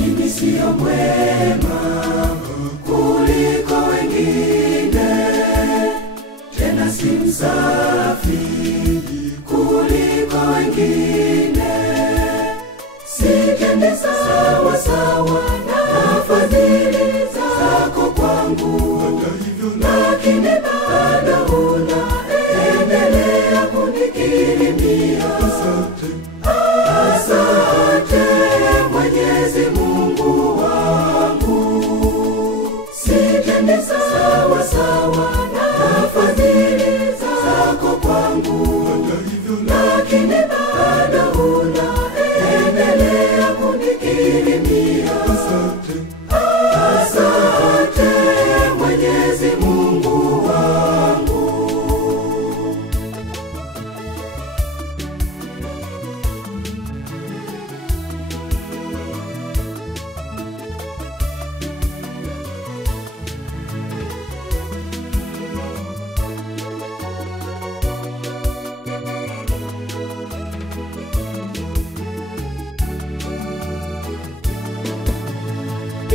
Mimi sio mwema kuliko wengine, tena si msafi kuliko wengine. Sitendi sawa sawa na fadhili zako kwangu, lakini bado unaendelea kunikirimia. Asante Mwenyezi Mungu wangu. Sitendi sawa sawa na fadhili zako kwangu, lakini bado unaendelea kunikirimia. Asante Mwenyezi Mungu wangu.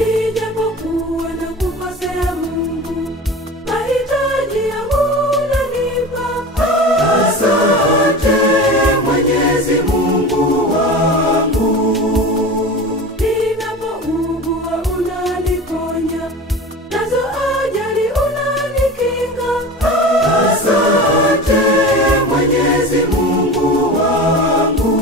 Nijapokuwa na kukosea Mungu, mahitaji yangu unanipa. Asante Mwenyezi Mungu wangu. Ninapougua unaniponya, nazo ajali unanikinga. Asante Mwenyezi Mungu wangu.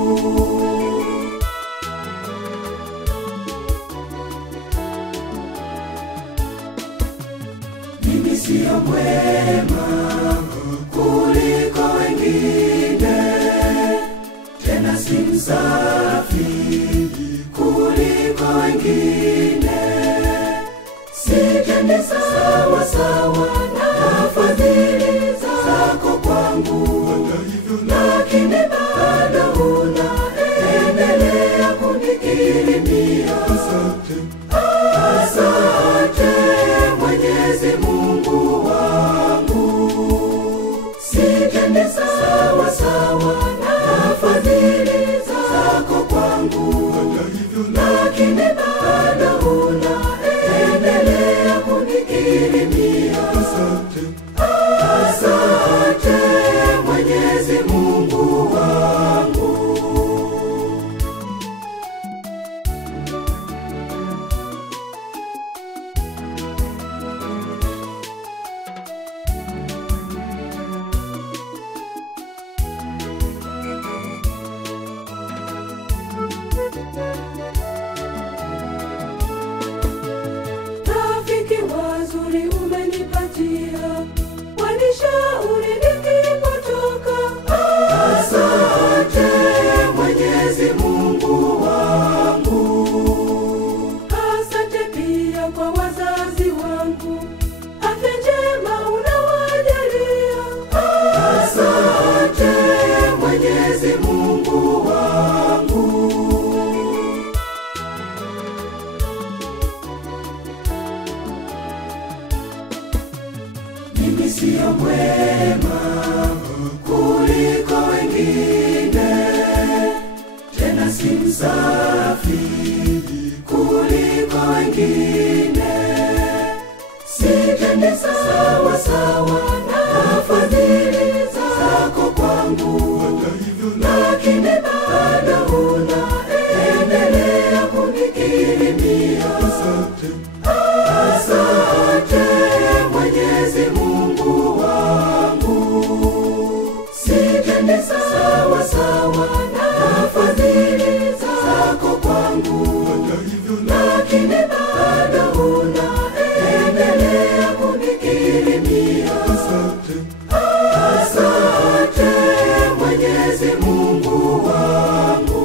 Mimi sio mwema kuliko wengine, tena si msafi kuliko wengine. Sitendi sawa sawa na fadhili zako kwangu, lakini bado unaendelea kunikirimia. Asante Mwenyezi Mungu wangu. Sitendi sawa sawa na fadhili zako kwangu, lakini bado unaendelea kunikirimia. Asante Mwenyezi Mungu wangu. Rafiki wazuri umenipatia, wanishauri nikipotoka. Asante Mwenyezi Mungu wangu. Asante pia kwa wazazi wangu, afya njema unawajalia. Asante Mwenyezi Mungu wangu. Mimi sio mwema kuliko wengine, tena si msafi kuliko wengine. Sitendi sawa sawa na fadhili zako kwangu, lakini bado unaendelea kunikirimia. Asante Mwenyezi Mungu wangu. Sitendi sawa sawa na fadhili zako kwangu, lakini bado unaendelea kunikirimia. Asante Mwenyezi Mungu wangu.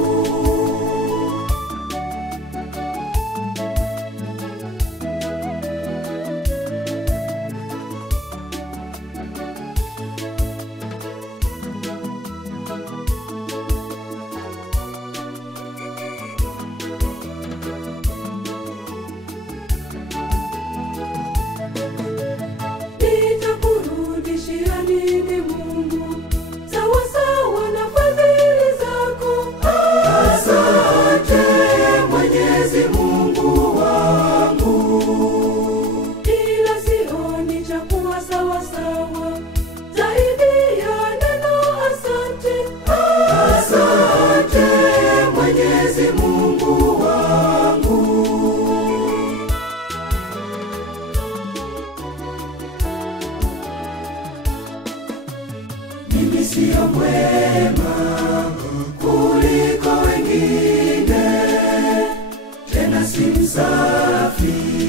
si msafi.